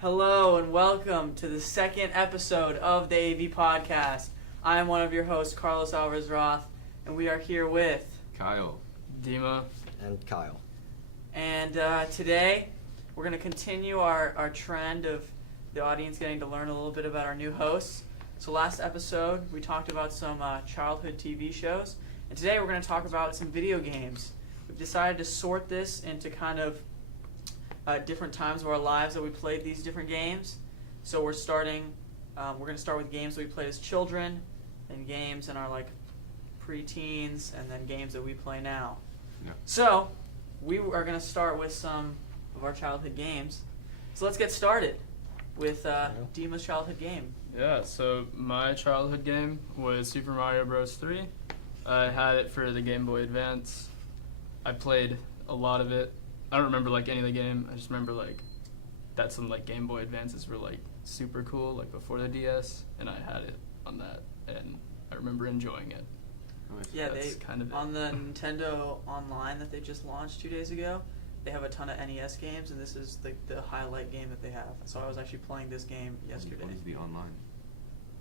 Hello and welcome to the second episode of the AV Podcast. I am one of your hosts, Carlos Alvarez-Roth, and we are here with Kyle, Dima, and Kyle. And today we're going to continue our trend of the audience getting to learn a little bit about our new hosts. So last episode we talked about some childhood TV shows, and today we're going to talk about some video games. We've decided to sort this into kind of different times of our lives that we played these different games. So we're going to start with games that we played as children, and games in our pre-teens, and then games that we play now. Yeah. So we are going to start with some of our childhood games. So let's get started with Dima's childhood game. Yeah, so my childhood game was Super Mario Bros. 3. I had it for the Game Boy Advance. I played a lot of it. I don't remember any of the game. I just remember that some Game Boy Advances were super cool before the DS, and I had it on that, and I remember enjoying it. Yeah, That's kind of on the Nintendo Online that they just launched 2 days ago, they have a ton of NES games, and this is the highlight game that they have. So I was actually playing this game yesterday. What is the online?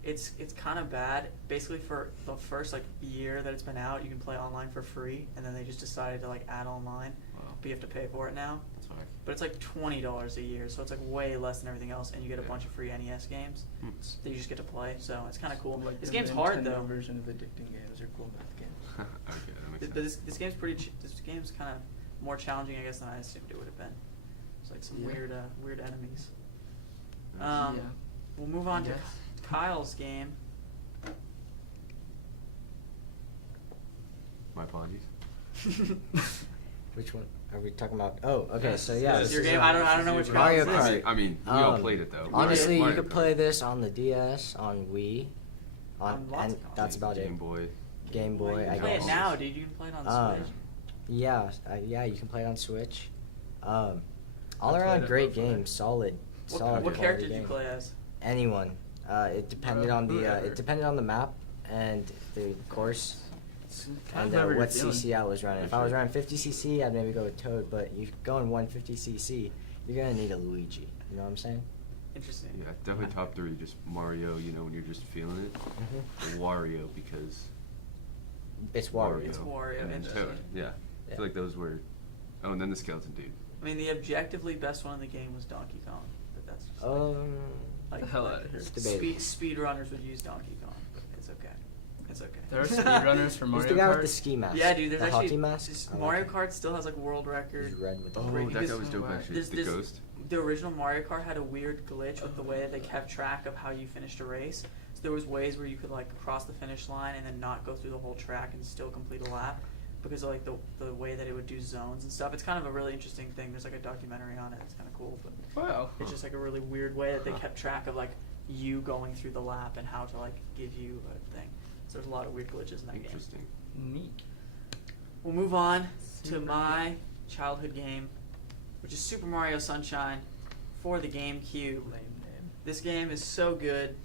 It's kind of bad. Basically, for the first year that it's been out, you can play online for free, and then they just decided to add online. Wow. But you have to pay for it now. That's fine. But it's $20 a year, so it's way less than everything else, and you get a bunch of free NES games that you just get to play. So it's kind of cool. This game's hard though. The version of addicting games are cool math games. Okay, that makes But sense. this game's this game's kind of more challenging, I guess, than I assumed it would have been. It's some weird enemies. Yeah. We'll move on to Yes. Kyle's game. My apologies. Which one are we talking about? Oh, okay. Yes, So yeah, this is this your is game. I don't know which Mario Kyle's is. Kart. I mean, we all played it though. Honestly, Mario you could Kart. play this on the DS, on Wii, On lots and of that's about Game it. Boy. Game Well, Boy, you I can play guess. it now, dude. You can play it on Switch. Yeah, you can play it on Switch. All I around played it great before. game, solid. What quality character did you game. play as? Anyone. It depended on the Whoever. it depended on the map and the course. It's And whatever you're what feeling. CC I was running. If I was running 50cc, I'd maybe go with Toad. But you go in 150cc, you're gonna need a Luigi. You know what I'm saying? Interesting. Yeah, definitely top three. Just Mario, when you're just feeling it. Mm-hmm. Wario because It's Wario. It's Wario, and then interesting. Toad. Yeah. I Yeah. feel like those were. Oh, and then the skeleton dude. I mean, the objectively best one in the game was Donkey Kong, but that's just The hell outta here. It's debatable. speedrunners would use Donkey Kong, but it's okay. It's okay. There are speedrunners for Who's Mario the guy Kart. with the ski mask? Yeah, dude. There's the actually hockey mask. this- I like Mario it. Kart still has world record. He's red with the Oh, Great, that because guy was dope actually. there's The this- ghost. The original Mario Kart had a weird glitch with the way that they kept track of how you finished a race. So there was ways where you could cross the finish line and then not go through the whole track and still complete a lap because of the way that it would do zones and stuff. It's kind of a really interesting thing. There's a documentary on it. It's kind of cool, but Wow. it's just a really weird way that they kept track of you going through the lap and how to give you a thing. So there's a lot of weird glitches in that game. Interesting. Neat. We'll move on to Super my childhood game, which is Super Mario Sunshine for the GameCube. Lame name. This game is so good.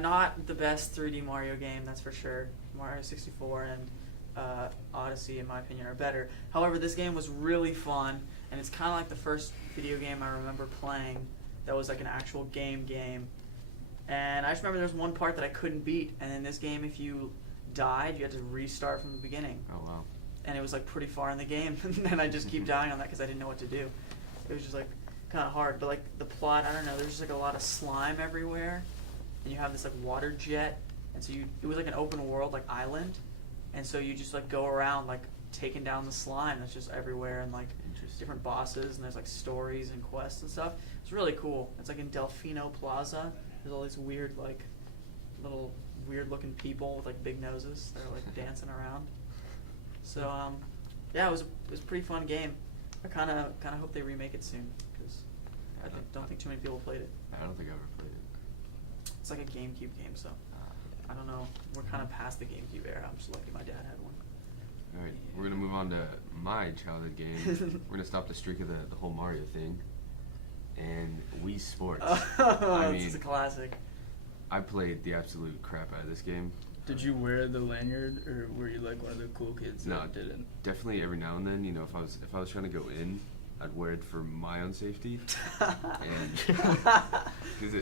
Not the best 3D Mario game, that's for sure. Mario 64 and Odyssey, in my opinion, are better. However, this game was really fun, and it's kind of like the first video game I remember playing that was an actual game. And I just remember there was one part that I couldn't beat, and in this game, if you died, you had to restart from the beginning. Oh wow. And it was pretty far in the game, and I just keep dying on that because I didn't know what to do. It was just kind of hard, but the plot, I don't know. There's just a lot of slime everywhere, and you have this water jet, and so it was an open world island, and so you just go around taking down the slime that's just everywhere, and Interesting. different bosses, and there's stories and quests and stuff. It's really cool. It's in Delfino Plaza. There's all these weird little weird looking people with big noses. They're dancing around. So yeah, it was a pretty fun game. I kind of hope they remake it soon because I don't think too many people played it. I don't think I ever played it. It's a GameCube game, so I don't know. We're kind of past the GameCube era. I'm just lucky my dad had one. All right, we're gonna move on to my childhood game. We're gonna stop the streak of the whole Mario thing, and Wii Sports. This is a classic. I played the absolute crap out of this game. Did you wear the lanyard, or were you one of the cool kids No, that didn't? Definitely every now and then. If I was trying to go in, I'd wear it for my own safety. And because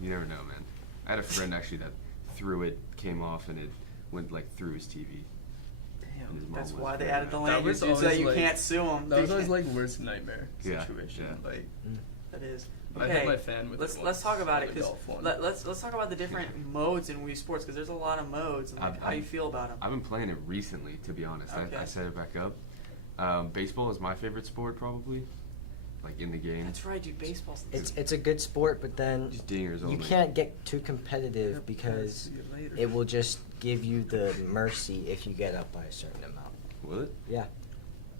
you never know, man. I had a friend actually that threw it, came off, and it went like through his TV. And his mom That's was why they very added the mad. That language was so that always, you like- can't sue them. That was always like worst nightmare Yeah, situation. yeah. Like That is. I Okay, hit my fan with let's it let's once talk about on it the because golf one. let's talk about the different modes in Wii Sports because there's a lot of modes and like, how do you feel about them? I've been playing it recently, to be honest. Okay. I set it back up. Baseball is my favorite sport, probably. Like in the game. That's right, dude. Baseball's It's a good sport, but then Just dingers you only. can't get too competitive because See you later. it will just give you the mercy if you get up by a certain amount. Will it? Yeah.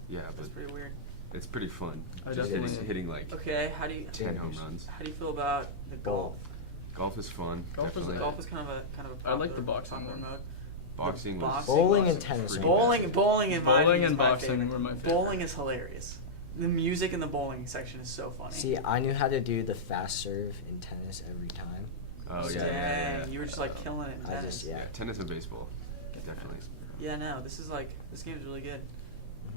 Yeah, That's but pretty weird. it's pretty fun. I Just definitely- hitting like Okay, how do you 10 home Dingers. runs. how do you feel about the golf? Golf is fun. Golf is definitely. Golf is kind of a I like popular- the boxing popular one. mode. Boxing was boxing Bowling was and tennis pretty are Bowling, bad. bowling, in my Bowling opinion, and is my boxing favorite. were my favorite. Bowling is hilarious. The music in the bowling section is so funny. See, I knew how to do the fast serve in tennis every time. Oh Dang, yeah, yeah, yeah. you were just like killing it in I tennis. just- Yeah, yeah. tennis and baseball, definitely. Yeah, no, this game's really good.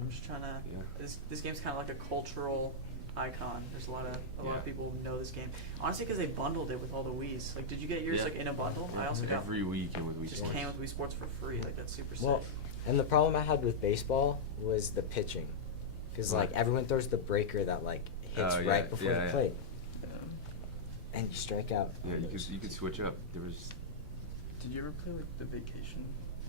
I'm just trying to. Yeah. This game's kind of like a cultural icon. There's a lot Yeah. of people who know this game. Honestly, because they bundled it with all the Wii's. Like, did you get yours Yeah. like in a bundle? I also got Every week came with Wii just Sports. came with Wii Sports for free. Like that's super sick. Well, and the problem I had with baseball was the pitching, because like What? everyone throws the breaker that like hits Oh, yeah, right before yeah, the yeah. plate, Yeah. and you strike out. Yeah, on you those. could switch up. There was Did you ever play like the vacation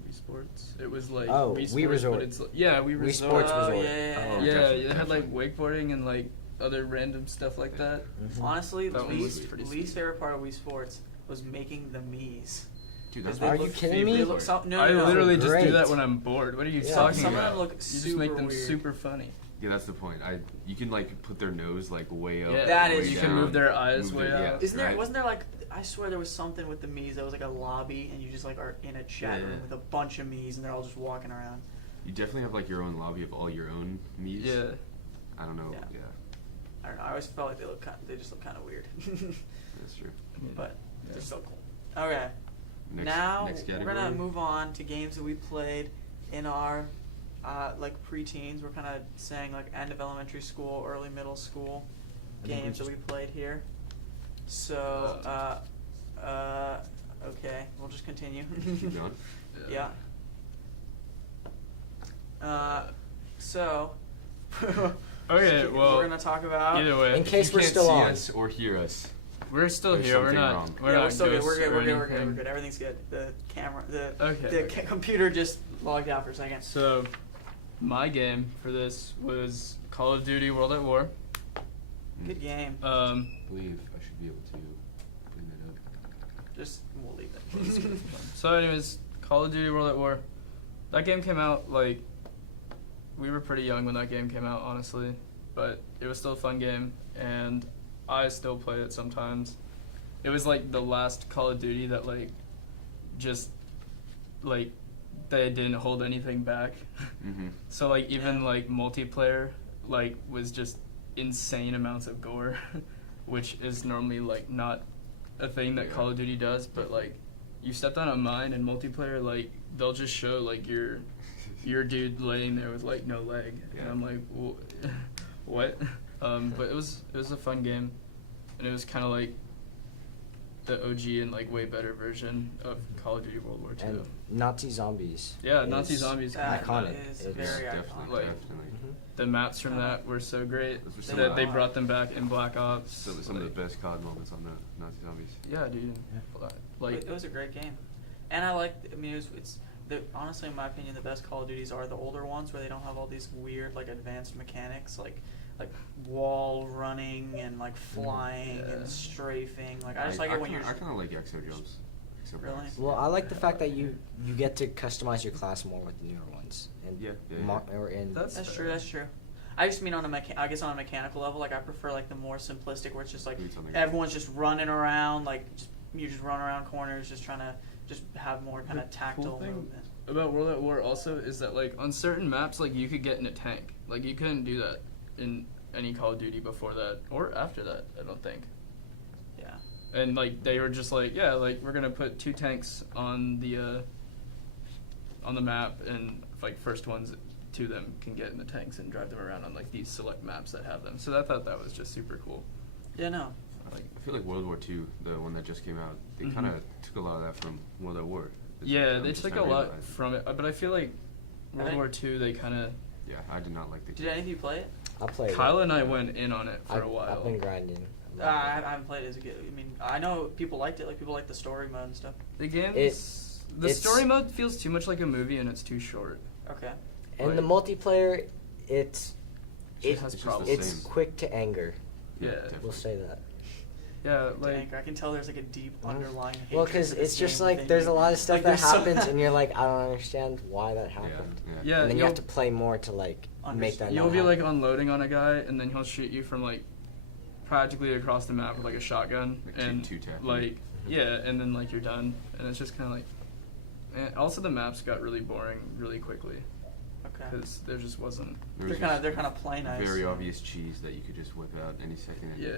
Wii Sports? It was like Oh, Wii Wii Sports, Resort. but it's yeah, Wii Wii Resort. Sports oh, Resort. yeah, Oh, Yeah, definitely, it had like definitely. wakeboarding and like other random stuff like that. Mhm. Honestly, That one was least pretty least sweet. favorite part of Wii Sports was making the Mii's. dude. Because That's they Are look you kidding they me? look so, no, I no, no. literally just do Great. that when I'm bored. What are you Yeah. talking Some of about? them look you just super make them weird. super funny. Yeah, that's the point. You can like put their nose like way up. Yeah, That way is you down, can move their eyes way yeah, out. Isn't there? right? Wasn't there like? I swear there was something with the Mii's that was like a lobby, and you just like are in a chat Yeah, room yeah. with a bunch of Mii's, and they're all just walking around. You definitely have like your own lobby of all your own Mii's. Yeah. I don't know. Yeah. Yeah, I don't know. I always felt like they just look kind of weird, that's true. but Yeah. they're so cool. Okay, Next, now next we're category. gonna move on to games that we played in our like preteens. We're kind of saying like end of elementary school, early middle school I think we games that just- we played here. So, okay, we'll just continue. Keep going. Yeah. So. Okay, well, we're gonna talk about. Either way, In case You we're can't still see on. us or hear us. we're still There's here. We're something not. wrong. We're Yeah, not we're still good. We're ghosts good. or We're good. We're good. We're anything. good. Everything's good. The camera, Okay, the okay. computer just logged out for a second. So, my game for this was Call of Duty World at War. Good game. I believe I should be able to bring that up. Just we'll leave it. So, anyways, Call of Duty World at War. That game came out like we were pretty young when that game came out, honestly, but it was still a fun game, and I still play it sometimes. It was like the last Call of Duty that like just like they didn't hold anything back. Mm-hmm. So like even Yeah. like multiplayer like was just insane amounts of gore, which is normally like not a thing that Yeah. Call of Duty does, but like you stepped on a mine in multiplayer, like they'll just show like your dude laying there with like no leg, and Yeah. I'm like, what? But it was a fun game, and it was kind of like the OG and like way better version of Call of Duty World War II. And Nazi zombies. Yeah, is Nazi zombies. That Iconic. is It's very definitely, iconic. Like- definitely. Mhm. The maps from that were so great Those were some that of they the- brought them back in Black Ops. Some of like- the best COD moments on the Nazi zombies. Yeah, dude. Yeah. Like, it was a great game, and I liked. I mean, it's honestly, in my opinion, the best Call of Duties are the older ones where they don't have all these weird, like advanced mechanics, like wall running and like flying Yeah. and strafing. Like I just like it when you're. I kind of like exo jumps. Exo Really? jumps. Well, I like the fact that you get to customize your class more with the newer ones. And Yeah, yeah, or in That's That's fair. true. That's true. I just mean on a I guess on a mechanical level, like I prefer like the more simplistic where it's just like Need something. everyone's just running around, like you just run around corners, just trying to just have more kind of The tactile cool thing movement. about World at War also is that like on certain maps, like you could get in a tank. Like you couldn't do that in any Call of Duty before that or after that. I don't think. Yeah. And like they were just like, yeah, like we're gonna put 2 tanks on the map, and like first one's two of them can get in the tanks and drive them around on like these select maps that have them. So I thought that was just super cool. Yeah, no. I feel like World War II, the one that just came out, they kind of took a lot of that from World at War. Yeah, they took a lot from it, but I feel like World War II, they kind of. Yeah, I did not like the. Did any of you play it? I played Kyle it. and I went in on it for a while. I've been grinding. I haven't played it as a good. I mean, I know people liked it. Like people like the story mode and stuff. The game, the it's- story mode feels too much like a movie and it's too short. Okay. And the multiplayer, it's It has just problems. the it's same. quick to anger. Yeah. definitely. We'll say that. Yeah, like I can tell there's like a deep underlying. Well, hatred because for this it's just game like thing. there's a lot of stuff Like, that there's so- happens, and you're like, I don't understand why that Yeah, happened. yeah, And then you you'll, have to play more to like make that. you'll not be like happen. unloading on a guy and then he'll shoot you from like practically across the map with like a shotgun Like and two-tap. like yeah, and then like you're done and it's just kind of like. And also the maps got really boring really quickly Okay. because there just wasn't. There They're was kind of just they're kind of plain nice. very obvious cheese that you could just whip out any second. And Yeah.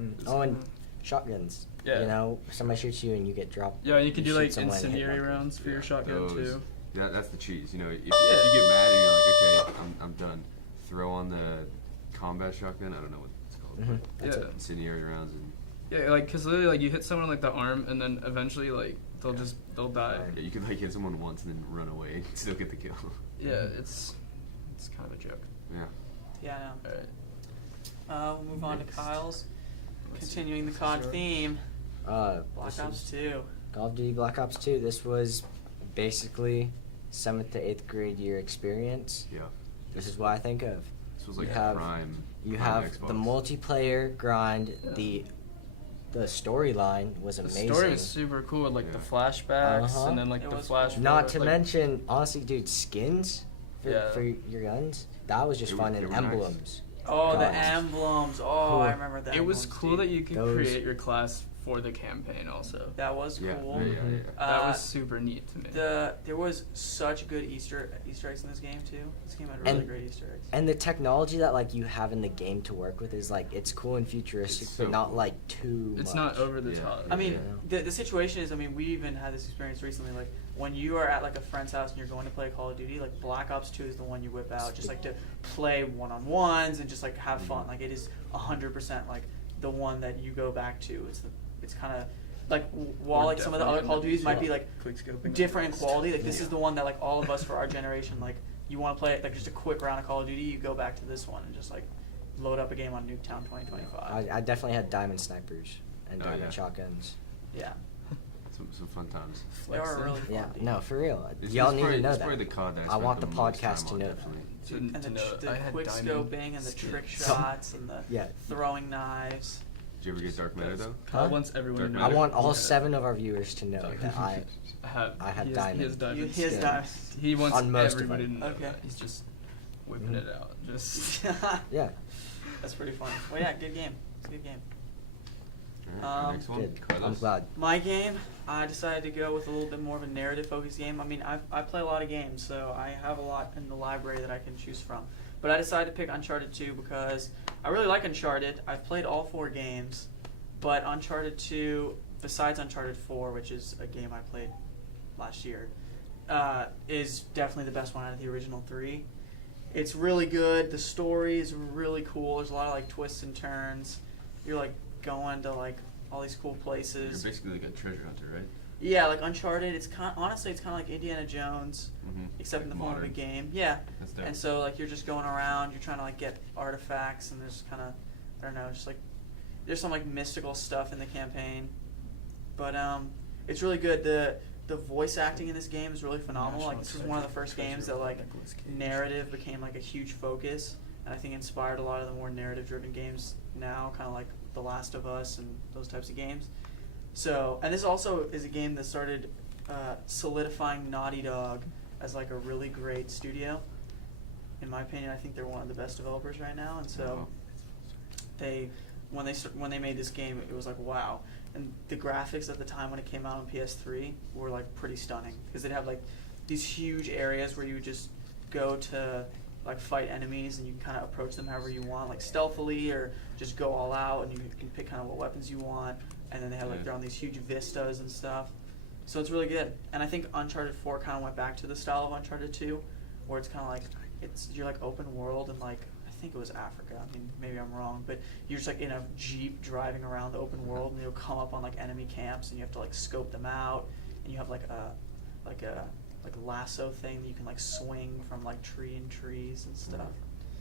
Mm. It's- Oh, and shotguns. Yeah. You know, somebody shoots you and you get dropped. Yeah, you could do shoot like someone and hit incendiary nothing. rounds for your Yeah, shotgun those- too. Yeah, that's the cheese. You know, if you get mad and you're like, okay, I'm done. Throw on the combat shotgun. I don't know what it's called. Mhm. but That's Yeah. it. Incendiary rounds and Yeah, like because literally like you hit someone like the arm and then eventually like they'll die. yeah, you could like hit someone once and then run away and still get the kill. Yeah, it's kind of a joke. Yeah. Yeah, I know. All right. We'll move on to Next. Kyle's. Let's Continuing the see. COD Sure. theme. Black This Ops is 2. Call of Duty Black Ops 2. This was basically 7th to 8th grade year experience. Yeah. This is what I think of. This was like You the have- prime. You prime have Xbox. the multiplayer grind. Yeah. The storyline was The amazing. story was super cool with like the Yeah. flashbacks Uh-huh. and then like It the was flash. cool. Not forward, to like- mention, honestly, dude, skins for, Yeah. for your guns. That was just They were- fun, they and were nice. emblems. Oh, the God. emblems. Oh, Cool. I remember the It was emblems, cool dude. that you could Those- create your class for the campaign also. That was Yeah. cool. Yeah. Yeah. That Uh, was super neat to me. There was such good Easter eggs in this game too. This game had really And- great Easter eggs. And the technology that like you have in the game to work with is like it's cool and futuristic, It's but so not cool. like too. It's much. not over the Yeah. top. I mean, Yeah. the situation is, I mean, we even had this experience recently. Like when you are at like a friend's house and you're going to play Call of Duty, like Black Ops 2 is the one you whip out, just like to play one-on-ones and just like have fun. Like it is 100% like the one that you go back to. It's kind of like while We're like some of the other definitely Call of Duties might be gonna like quick scoping different in that. quality. Like this Yeah. is the one that like all of us for our generation, like you want to play it like just a quick round of Call of Duty, you go back to this one and just like load up a game on Nuketown 2025. I definitely had diamond snipers and Oh, diamond yeah. shotguns. Yeah, Some fun times. they are really fun. Yeah, dude. no, for real. It's- Y'all it's need probably- to know it's that. probably the COD that I I want spent the the most podcast time to on, know that. definitely. Dude, and To the, know, the I had quick diamond scoping and the skin. trick Some- shots and the Yeah. throwing knives. Did you ever get Dark Matter though? Kyle Huh? wants everyone Dark to know. I Matter? want all Yeah. 7 of our viewers to know that I I had he diamond. has diamond He has skin. diamond. He wants On most of everybody to them. know Okay. that. He's just whipping Mhm. it out. Just yeah. That's pretty funny. Well, yeah, good game. It's a good game. Alright, next one. Good. I'm Carlos. glad. My game, I decided to go with a little bit more of a narrative-focused game. I mean, I play a lot of games, so I have a lot in the library that I can choose from. But I decided to pick Uncharted 2 because I really like Uncharted. I've played all 4 games, but Uncharted 2, besides Uncharted 4, which is a game I played last year, is definitely the best one out of the original 3. It's really good. The story is really cool. There's a lot of like twists and turns. You're like going to like all these cool places. You're basically like a treasure hunter, right? Yeah, like Uncharted. It's honestly, it's kind of like Indiana Jones, Mm-hmm. except in the form of a game. Yeah, That's dope. and so like you're just going around, you're trying to like get artifacts, and there's kind of, I don't know, just like there's some like mystical stuff in the campaign, but it's really good. The voice acting in this game is really phenomenal. Like this is one of the first games that like narrative became like a huge focus, and I think inspired a lot of the more narrative-driven games now, kind of like The Last of Us and those types of games. So, and this also is a game that started solidifying Naughty Dog as like a really great studio. In my opinion, I think they're one of the best developers right now, and so when they made this game, it was like wow. And the graphics at the time when it came out on PS3 were like pretty stunning because they'd have like these huge areas where you would just go to like fight enemies and you can kind of approach them however you want, like stealthily or just go all out, and you can pick kind of what weapons you want. And then they have like they're on these huge vistas and stuff. So it's really good. And I think Uncharted 4 kind of went back to the style of Uncharted 2, where it's kind of like you're like open world and like I think it was Africa. I mean, maybe I'm wrong, but you're just like in a jeep driving around the open world, and you'll come up on like enemy camps, and you have to like scope them out, and you have like a lasso thing that you can like swing from like tree and trees and stuff.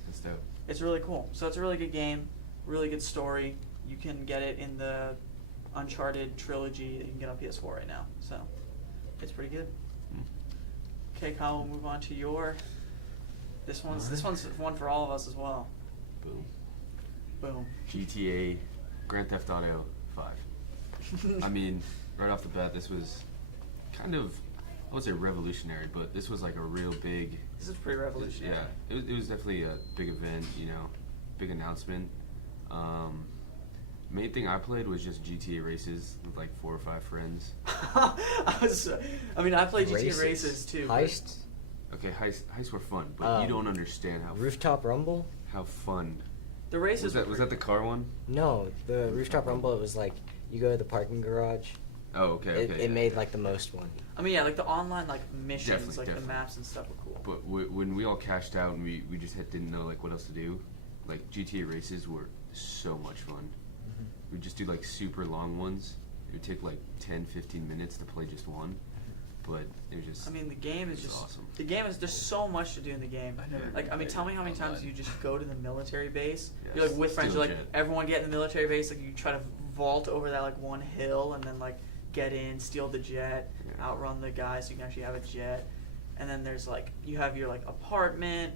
That's dope. It's really cool. So it's a really good game, really good story. You can get it in the Uncharted trilogy that you can get on PS4 right now. So it's pretty good. Okay, Kyle, we'll move on to your. This one's one for all of us as well. Boom. Boom. GTA Grand Theft Auto 5. I mean, right off the bat, this was kind of, I wouldn't say revolutionary, but this was like a real big. This is pretty revolutionary. Yeah, it was definitely a big event, you know, big announcement. Main thing I played was just GTA races with like 4 or 5 friends. I mean, I played GTA races too. Heists? Okay, heists were fun, but you don't understand how Rooftop Rumble? how fun. The races Was that the car one? No, the Rooftop Rumble, it was like you go to the parking garage. Oh, okay. It made like the most one. I mean, yeah, like the online like missions, Definitely. the maps and stuff were cool. But when we all cashed out and we just didn't know like what else to do, like GTA races were so much fun. We'd just do like super long ones. It would take like 10-15 minutes to play just one, but it was just. I mean, the game is just awesome. The game is there's so much to do in the game. I never Like, I mean, played tell me how many times online. you just go to the military base. Yeah, You're like with friends. steal You're a like jet. everyone get in the military base. Like you try to vault over that like one hill and then like get in, steal the jet, Yeah. outrun the guy so you can actually have a jet. And then there's like you have your like apartment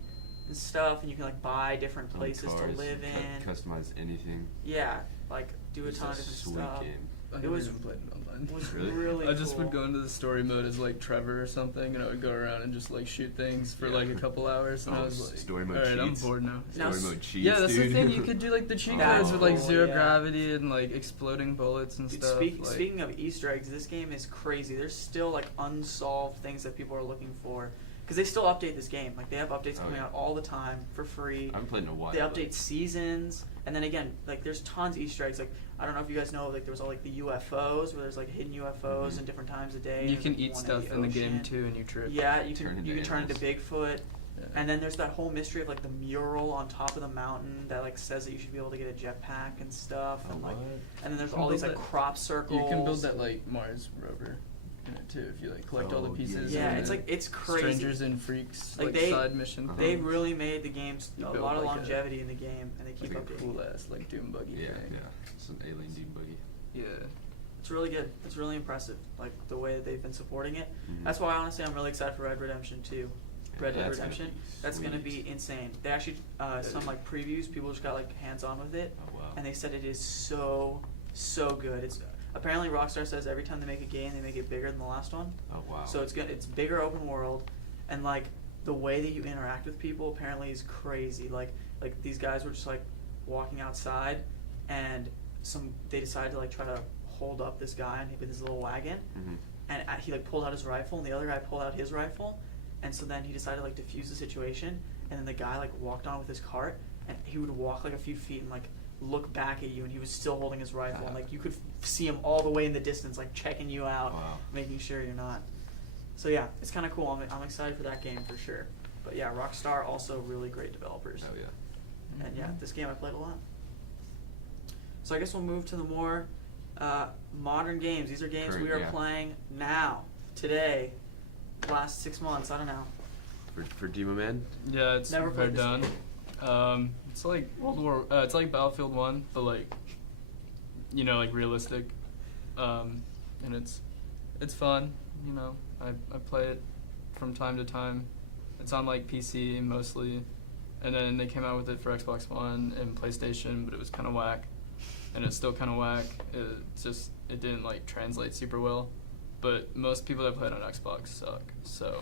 and stuff, and you can like buy different Own places cars, to live in. Customize anything. Yeah, like do a It's ton of a different sweet stuff. game. I It never was- even played it online. It was Really? really I just cool. would go into the story mode as like Trevor or something, and I would go around and just like shoot things for Yeah. like a couple hours, and Oh, I was like, story mode alright, I'm cheats. bored now. Now, Story mode cheats, Yeah, that's dude. the thing. You could do like the cheat That's codes with like cool, zero yeah. gravity and like exploding bullets and Dude, stuff. like, speaking of Easter eggs, this game is crazy. There's still like unsolved things that people are looking for because they still update this game. Like they have updates Oh, coming yeah. out all the time for free. I haven't played in a while. They but- update seasons, and then again, like there's tons of Easter eggs. Like I don't know if you guys know, like there was all like the UFOs where there's like hidden UFOs Mhm. in different times of day. you There's, can like, eat one stuff in the game ocean. too, and you trip. Yeah, you Turn can into turn into Bigfoot. Yeah. And then there's that whole mystery of like the mural on top of the mountain that like says that you should be able to get a jetpack and stuff, Oh, and like, what? and then there's You can all these build like that- crop circles. You can build that like Mars rover in it too if you like collect all the Oh, pieces. Yeah, and it's then like it's crazy. Strangers and Freaks Like, like they- side mission. They thing. really made the games a You build lot of like a- longevity in the game, and they keep like a updating. cool ass like Doom buggy Yeah, thing. yeah. It's an alien dune buggy. Yeah. It's really good. It's really impressive, like the way that they've been supporting it. Mhm. That's why honestly I'm really excited for Red Redemption 2. Red Dead That's gonna Redemption. be That's gonna sweet. be insane. They actually some like previews. People just got like hands on with it, Oh wow. and they said it is so good. It's apparently Rockstar says every time they make a game, they make it bigger than the last one. Oh wow. So it's bigger open world, and like the way that you interact with people apparently is crazy. Like these guys were just like walking outside, and they decided to like try to hold up this guy with his little wagon, Mhm. and he like pulled out his rifle, and the other guy pulled out his rifle, and so then he decided to like defuse the situation, and then the guy like walked on with his cart, and he would walk like a few feet and like look back at you, and he was still holding his rifle, and like you could see him all the way in the distance, like checking you out, Wow. making sure you're not. So yeah, it's kind of cool. I'm excited for that game for sure. But yeah, Rockstar also really great developers. Oh yeah. And yeah, this game I played a lot. So I guess we'll move to the more modern games. These are games Current, we are yeah. playing now, today, last 6 months. I don't know. For Demo Man. Yeah, it's Never they're played this done. game. It's like World War. It's like Battlefield 1, but like, you know, like realistic. And it's fun. You know, I play it from time to time. It's on like PC mostly, and then they came out with it for Xbox One and PlayStation, but it was kind of whack, and it's still kind of whack. It didn't like translate super well, but most people that played on Xbox suck. So,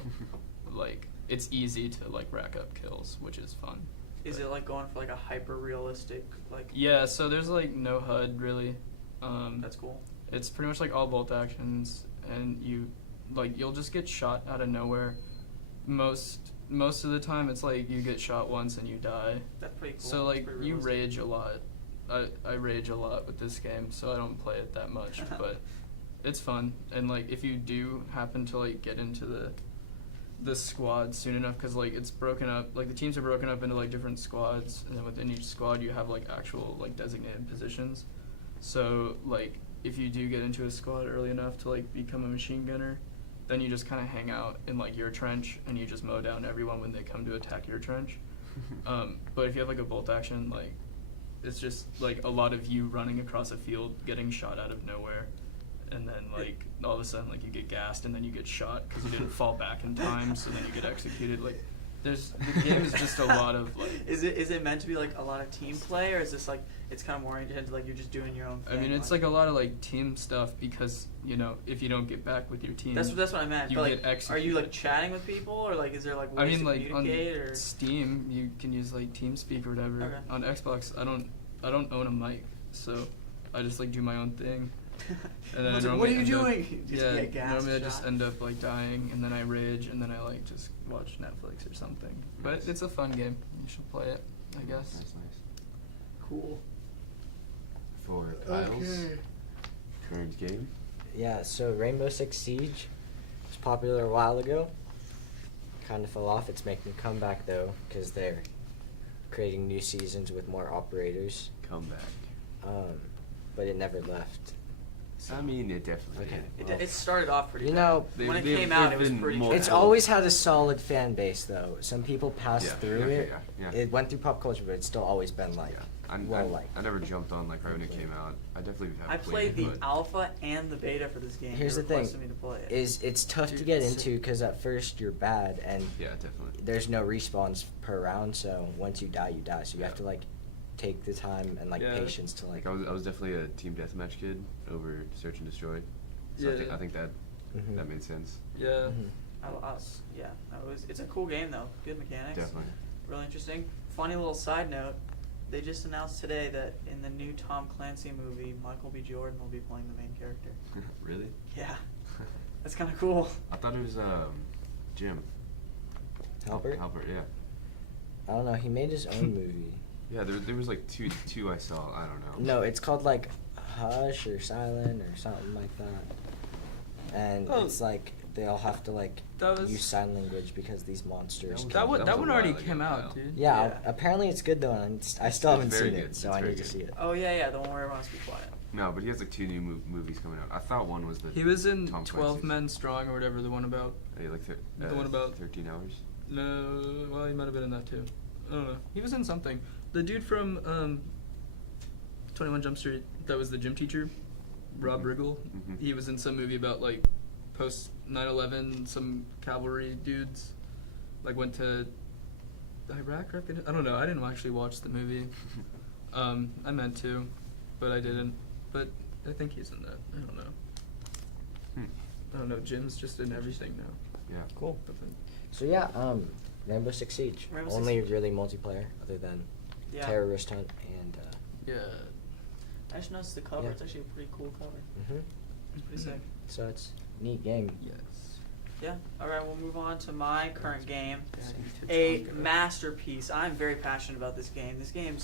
like, it's easy to like rack up kills, which is fun. Is it like going for like a hyper realistic like? Yeah, so there's like no HUD really. That's cool. It's pretty much like all bolt actions, and you'll just get shot out of nowhere. Most of the time, it's like you get shot once and you die. That's pretty cool. So That's like pretty you realistic. rage a lot. I rage a lot with this game, so I don't play it that much, but it's fun. And like if you do happen to like get into the squad soon enough because like it's broken up. Like the teams are broken up into like different squads, and then within each squad you have like actual like designated positions. So like if you do get into a squad early enough to like become a machine gunner, then you just kind of hang out in like your trench and you just mow down everyone when they come to attack your trench. But if you have like a bolt action, like it's just like a lot of you running across a field getting shot out of nowhere, and then like all of a sudden like you get gassed and then you get shot because you didn't fall back in time, so then you get executed. Like the game is just a lot of like. Is it meant to be like a lot of team play, or is this like it's kind of more oriented like you're just doing your own thing? I mean, it's like a lot of like team stuff because if you don't get back with your team, that's what I meant. You but, get executed. Are you like chatting with people, or like is there like ways to like on communicate? Or? Steam you can use like TeamSpeak or whatever. Okay. On Xbox, I don't own a mic, so I just like do my own thing. And then I was I like, what are you normally end doing? up- Just yeah, get gassed, normally I just shot. end up like dying, and then I rage, and then I like just watch Netflix or something. But Nice. it's a fun game. You should play it, I guess. Nice. Cool. For Kyle's current game. Yeah, so Rainbow Six Siege was popular a while ago. Kind of fell off. It's making a comeback though, because they're creating new seasons with more operators. Comeback. But it never left. I mean, it definitely Okay. did. It started off pretty. You bad. know, when it They've- came out, they've it was been pretty. more- It's casual. always had a solid fan base though. Some people passed Yeah, through okay, it. yeah. It went through pop culture, but it's still always been like I never jumped on like right when it came out. I definitely have I played the it, but alpha and the beta for this game. Here's They the thing, requested me to play it. it's tough to Dude, get it's- into because at first you're bad and yeah, definitely. there's no respawns per round. So once you die, you die. So you have Yeah. to like take the time and like Yeah. patience to like. Like I was definitely a team deathmatch kid over Search and Destroy. So Yeah. I think that Mhm. that made sense. Yeah. Mhm. Yeah, it's a cool game though. Good mechanics. Definitely. Really interesting. Funny little side note. They just announced today that in the new Tom Clancy movie, Michael B. Jordan will be playing the main character. Really? Yeah, that's kind of cool. I thought it was Jim. Halpert? Halpert, yeah. I don't know. He made his own movie. Yeah, there was like two I saw. I don't know. No, it's called like Hush or Silent or something like that. And Oh. it's like they all have to like That was- use sign language because these monsters. That That was one a already while ago came out, now. dude. Yeah, Yeah. apparently it's good though, and I still It's haven't very seen good. it, so It's I very need to good. see it. Oh yeah, the one where everyone has to be quiet. No, but he has like two new movies coming out. I thought one was the. He was in Tom 12 Clancy's. Men Strong or whatever, the one about. Like The one about- 13 hours. No, well, he might have been in that too. I don't know. He was in something. The dude from 21 Jump Street that was the gym teacher, Rob Mhm. Riggle. Mhm. He was in some movie about like post 9/11. Some cavalry dudes like went to Iraq or Afghanistan. I don't know. I didn't actually watch the movie. I meant to, but I didn't. But I think he's in that. I don't know. I don't know. Jim's just in everything now. Yeah. Cool. But then- So yeah, Rainbow Six Siege. Rainbow Only Six- really multiplayer, other than Yeah. Terrorist Hunt and. Yeah. I just noticed the cover. Yeah. It's actually a pretty cool cover. Mhm. It's pretty sick. So it's a neat game. Yes. Yeah. All right, we'll move on to my current game. Daddy tips A on go. masterpiece. I'm very passionate about this game. This game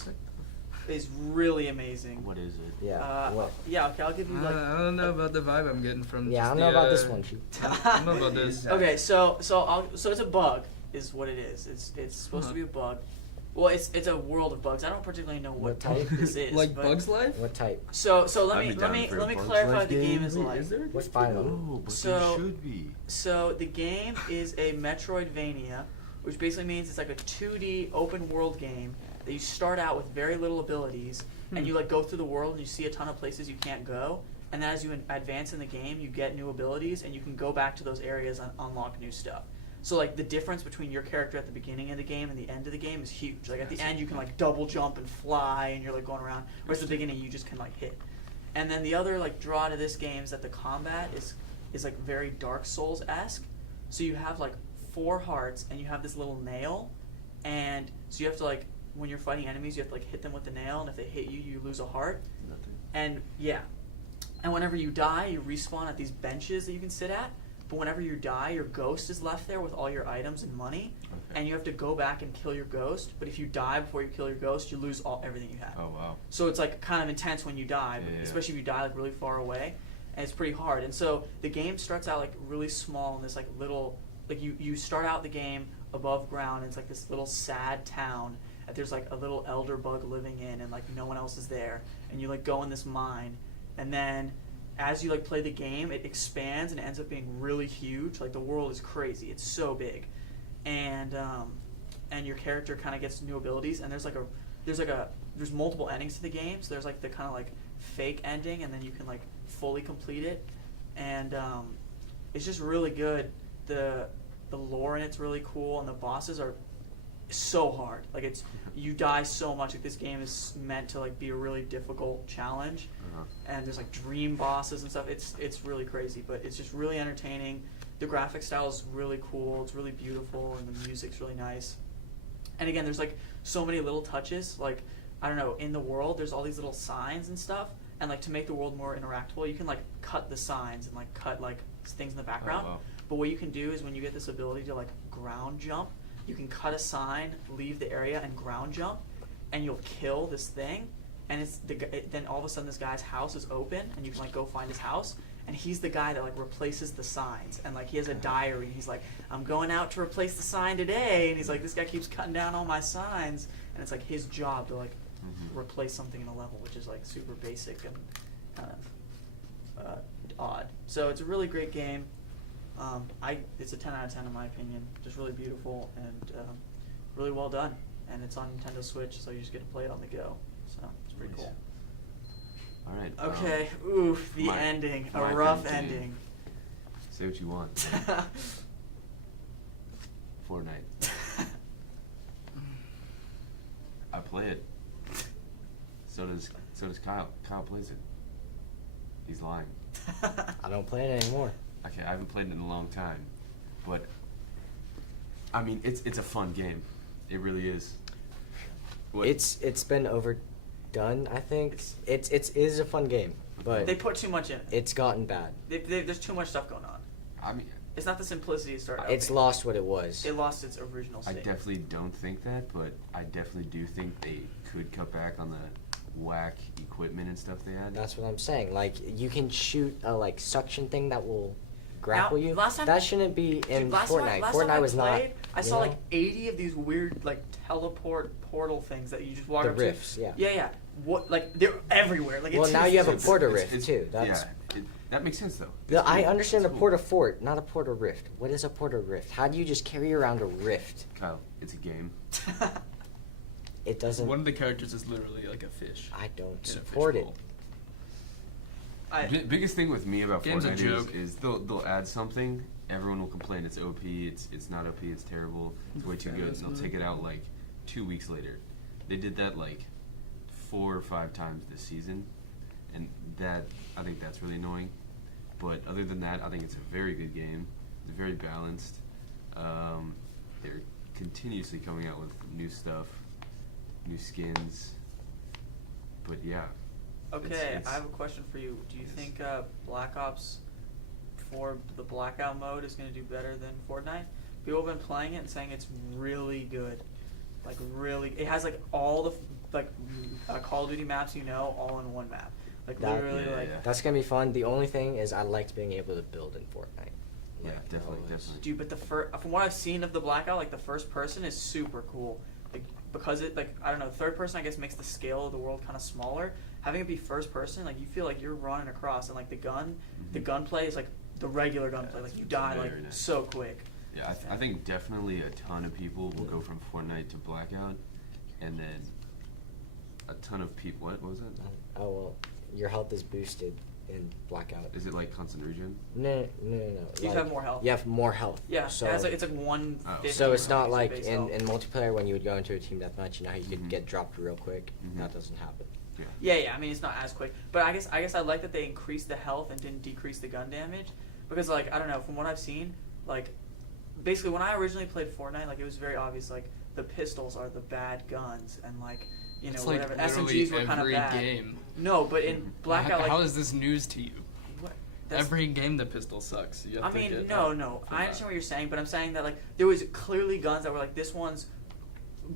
is really amazing. What is it? Yeah. What? Yeah. Okay, I'll give you like. I don't know about the vibe I'm getting from. Yeah, I just don't know the, about this one, Shoot. I don't know about this. Okay, so it's a bug, is what it is. It's supposed to be a bug. Well, it's a world of bugs. I don't particularly know what What type? this is. Like but- Bugs Life? What type? So let I'd me be let down me for a let me Bugs clarify Life what the game is Wait, like. is there? What's fine? Oh, but So- there should be. So the game is a Metroidvania, which basically means it's like a 2D open world game that you start out with very little abilities, and you like go through the world and you see a ton of places you can't go, and then as you advance in the game, you get new abilities and you can go back to those areas and unlock new stuff. So like the difference between your character at the beginning of the game and the end of the game is huge. Like at the end you can like double jump and fly and you're like going around, whereas at the beginning you just can like hit. And then the other like draw to this game is that the combat is like very Dark Souls-esque. So you have like 4 hearts and you have this little nail, and so you have to like when you're fighting enemies you have to like hit them with the nail, and if they hit you you lose a heart. Nothing. And yeah. And whenever you die you respawn at these benches that you can sit at, but whenever you die your ghost is left there with all your items and money, Okay. and you have to go back and kill your ghost, but if you die before you kill your ghost you lose everything you have. Oh wow. So it's like kind of intense when you die, Yeah, yeah. especially if you die like really far away, and it's pretty hard. And so the game starts out like really small in this like little like you start out the game above ground, and it's like this little sad town that there's like a little elder bug living in, and like no one else is there, and you like go in this mine, and then as you like play the game, it expands and it ends up being really huge. Like the world is crazy, it's so big, and your character kind of gets new abilities, and there's multiple endings to the game. So there's like the kind of like fake ending, and then you can like fully complete it, and it's just really good. The lore in it's really cool, and the bosses are so hard. Like you die so much. Like this game is meant to like be a really difficult challenge, and there's like dream bosses and stuff. It's really crazy, but it's just really entertaining. The graphic style is really cool. It's really beautiful, and the music's really nice. And again, there's like so many little touches. Like I don't know, in the world, there's all these little signs and stuff, and like to make the world more interactable, you can like cut the signs and like cut like things in the background. Oh, wow. But what you can do is when you get this ability to like ground jump, you can cut a sign, leave the area, and ground jump, and you'll kill this thing. And then all of a sudden this guy's house is open, and you can like go find his house, and he's the guy that like replaces the signs, and like he has a diary. He's like, I'm going out to replace the sign today, and he's like, this guy keeps cutting down all my signs, and it's like his job to like replace something in a level, which is like super basic and kind of odd. So it's a really great game. It's a 10 out of 10 in my opinion. Just really beautiful and really well done. And it's on Nintendo Switch, so you just get to play it on the go. So it's pretty Nice. cool. All right. Okay, oof, the my- ending. my A rough opinion. ending. Say what you want. Fortnite. I play it. So does Kyle. Kyle plays it. He's lying. I don't play it anymore. Okay, I haven't played it in a long time, but I mean, it's a fun game. It really is. What- It's been overdone. I think it is a fun game, but They put too much in it. it's gotten bad. There's too much stuff going on. I mean, It's not the simplicity it started out It's being. lost what it was. It lost its original I state. definitely don't think that, but I definitely do think they could cut back on the whack equipment and stuff they had. That's what I'm saying. Like you can shoot a like suction thing that will grapple you. last time- that shouldn't be in Last Fortnite. time Fortnite I was played, not. I you saw know? like 80 of these weird like teleport portal things that you just walk The up rifts, to. yeah. Yeah. What like they're everywhere. Like Well, it's now just- you have a It's- porta it's- rift it's- too. That's yeah, that makes sense though. I It's cool. understand a It's cool. porta fort, not a porta rift. What is a porta rift? How do you just carry around a rift? Kyle, it's a game. It doesn't. One of the characters is literally like a fish. I don't in a support it. fishbowl. Biggest thing with me about Game's a Fortnite joke. is they'll add something. Everyone will complain it's OP. It's not OP. It's terrible. It's way too Yeah, good. that's They'll good. take it out like 2 weeks later. They did that like 4 or 5 times this season, and that I think that's really annoying. But other than that, I think it's a very good game. It's very balanced. They're continuously coming out with new stuff, new skins. But yeah. Okay, It's- I have a question for you. Do you Yes. think Black Ops 4, the Blackout mode, is going to do better than Fortnite? People have been playing it and saying it's really good. Like really, it has like all the Call of Duty maps all in one map. Like That- literally, Yeah, like. yeah. That's gonna be fun. The only thing is, I liked being able to build in Fortnite. Yeah, Like, definitely, always. definitely. Dude, but from what I've seen of the Blackout, like the first person is super cool. Like because it I don't know, third person I guess makes the scale of the world kind of smaller. Having it be first person, like you feel like you're running across, and like the Mhm. gunplay is like the regular gunplay. Like you it's die like very nice. so quick. Yeah, I think definitely a ton of people will go from Fortnite to Blackout, and then a ton of people. What was it? Oh well, your health is boosted in Blackout. Is it like constant regen? No. You have more health. You have more health. Yeah, So it's like 150. so it's not is like base in health. multiplayer when you would go into a team deathmatch. You know how you could Mhm. get dropped real quick. Mhm. That doesn't happen. Yeah. I mean, it's not as quick, but I guess I like that they increased the health and didn't decrease the gun damage, because like I don't know, from what I've seen, like basically when I originally played Fortnite, like it was very obvious like the pistols are the bad guns, and like It's whatever like literally SMGs were kind of every bad. game. No, but in Mhm. Blackout, How like is this news to you? what? That's- Every game the pistol sucks. You have I to mean, get no. for I that. understand what you're saying, but I'm saying that like there was clearly guns that were like this one's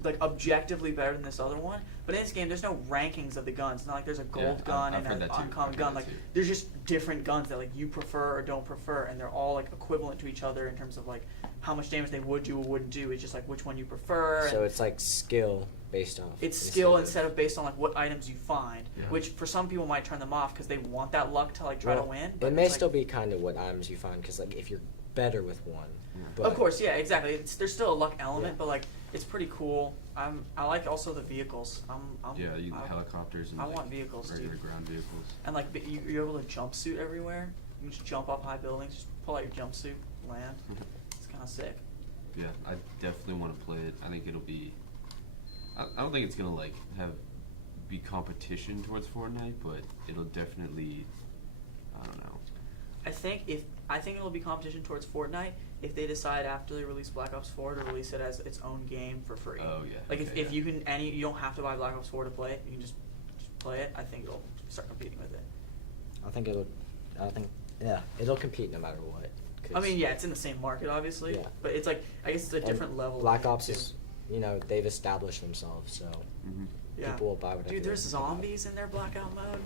like objectively better than this other one. But in this game, there's no rankings of the guns. It's not like there's a gold gun I've heard and an that too. uncommon gun. Like there's just different guns that like you prefer or don't prefer, and they're all like equivalent to each other in terms of like how much damage they would do or wouldn't do. It's just like which one you prefer. So it's like skill based off. It's skill instead of based on like what items you find, which for some people might turn them off because they want that luck to like try to win. But it may it's, still like, be kind of what items you find, because like if you're better with one. But of course, yeah, exactly. There's still a luck element, Yeah. but like it's pretty cool. I like also the vehicles. Helicopters and I like, want vehicles, regular dude. ground vehicles. And like you're able to jumpsuit everywhere. You can just jump up high buildings, just pull out your jumpsuit, land. It's kind of sick. Yeah, I definitely want to play it. I think it'll be. I don't think it's gonna like be competition towards Fortnite, but it'll definitely. I don't know. I think it'll be competition towards Fortnite if they decide after they release Black Ops 4 to release it as its own game for free. Oh yeah. Like okay, if you can you don't have to buy Black Ops 4 to play it. You can just play it. I think it'll start competing with it. It'll compete no matter what. I mean, yeah, it's in the same market, obviously. Yeah. But it's like I guess it's a different level. Black of Ops too. is, they've established themselves, so Yeah. people will buy whatever. Dude, there's they want. zombies in their blackout mode.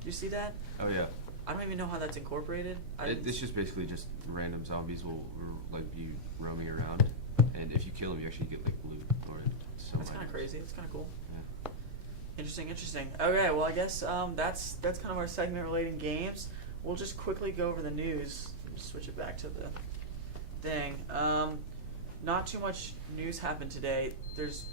Do you see that? Oh yeah. I don't even know how that's incorporated. It's just basically just random zombies will like be roaming around, and if you kill them, you actually get like loot or some. That's kind of crazy. It's kind of cool. Yeah. Interesting. Okay, well I guess that's kind of our segment relating games. We'll just quickly go over the news. Just switch it back to the thing. Not too much news happened today. There's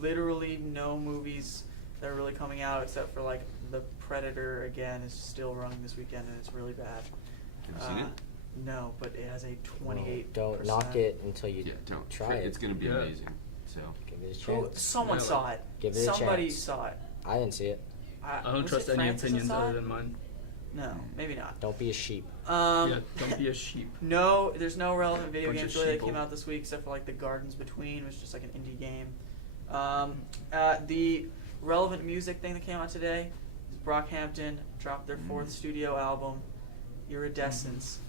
literally no movies that are really coming out except for like The Predator again is still running this weekend and it's really bad. Have you seen it? No, but it has a 28%. Don't knock it until you don't try it. It's gonna be amazing. So. Give it a Oh, chance. someone saw it. Give it a Somebody chance. saw it. I didn't see it. I don't was trust it any Francis that opinions saw other it? than mine. No, maybe not. Don't be a sheep. Yeah, don't be a sheep. No, there's no relevant video Bunch games of really that sheeple. came out this week except for like The Gardens Between, which is just like an indie game. The relevant music thing that came out today is Brockhampton dropped their fourth studio album, Iridescence.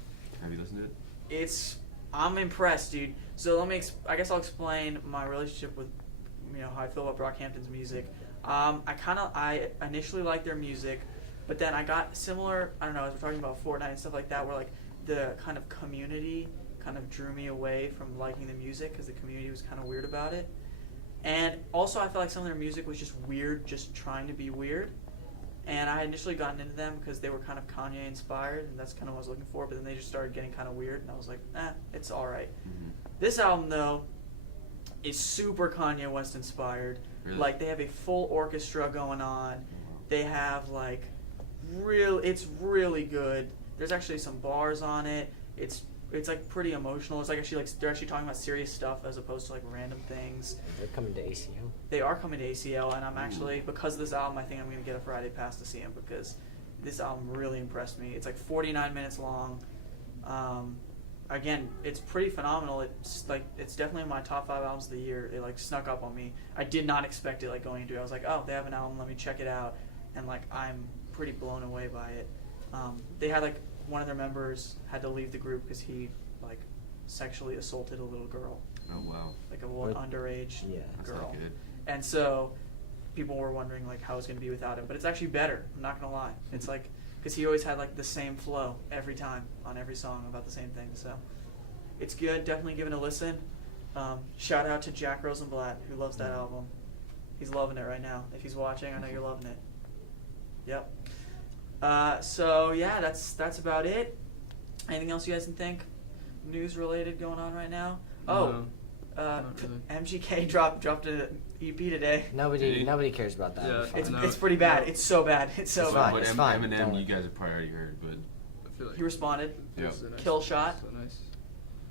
Have you listened to it? I'm impressed, dude. So I guess I'll explain my relationship with, how I feel about Brockhampton's music. I initially liked their music, but then I got similar, I don't know, as we're talking about Fortnite and stuff like that, where like the kind of community kind of drew me away from liking the music because the community was kind of weird about it. And also I felt like some of their music was just weird, just trying to be weird. And I had initially gotten into them because they were kind of Kanye inspired, and that's kind of what I was looking for, but then they just started getting kind of weird, and I was like, it's alright. Mm-hmm. This album, though, is super Kanye West inspired. Really? Like, they have a full orchestra going on. They have, like, it's really good. There's actually some bars on it. It's like pretty emotional. It's like actually like they're actually talking about serious stuff as opposed to like random things. They're coming to ACO. They are coming to ACL, and I'm actually, because of this album, I think I'm gonna get a Friday pass to see him because this album really impressed me. It's like 49 minutes long. Again, it's pretty phenomenal. It's definitely my top 5 albums of the year. It like snuck up on me. I did not expect it like going into it. I was like, oh, they have an album, let me check it out, and like I'm pretty blown away by it. They had like one of their members had to leave the group because he like sexually assaulted a little girl, Oh wow. like a What? underage Yeah. That's girl. not good. And so people were wondering like how it's going to be without him, but it's actually better. I'm not going to lie. It's like because he always had like the same flow every time on every song about the same thing. So it's good. Definitely give it a listen. Shout out to Jack Rosenblatt who loves that album. He's loving it right now. If he's watching, I know you're loving it. Yep. So yeah, that's about it. Anything else you guys can think news related going on right now? No, not really. MGK dropped an EP today. Nobody cares about that. Yeah, It's fine. no. It's pretty bad. It's so bad. It's so It's bad. fine. But It's fine. Eminem, Don't you worry. guys have probably already heard, but I feel like He responded. Yeah. this is a nice, Kill shot. So nice.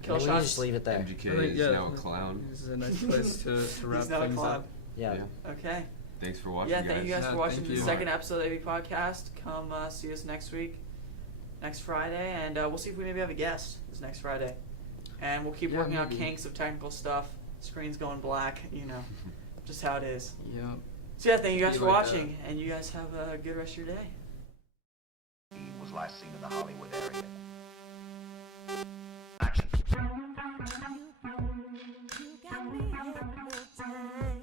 Kill Maybe we shots. just leave it there. MGK I think, is yeah, now a clown. This is a nice place to wrap He's now a things clown. up. Yeah. Okay. Thanks for watching, Yeah, guys. thank you guys Yeah, for watching thank the you. second episode of AV Podcast. Come see us next week, next Friday, and we'll see if we maybe have a guest this next Friday. And we'll keep Yeah, working out maybe. kinks of technical stuff. Screen's going black, just how it is. Yeah. So yeah, thank you guys Be for like watching, and you guys have a good rest of your day. He was last seen in the Hollywood area. Action. You got me hypnotized.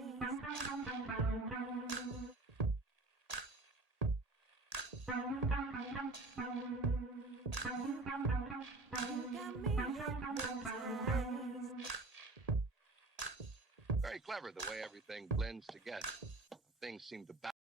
Very clever the way everything blends together. Things seem to balance.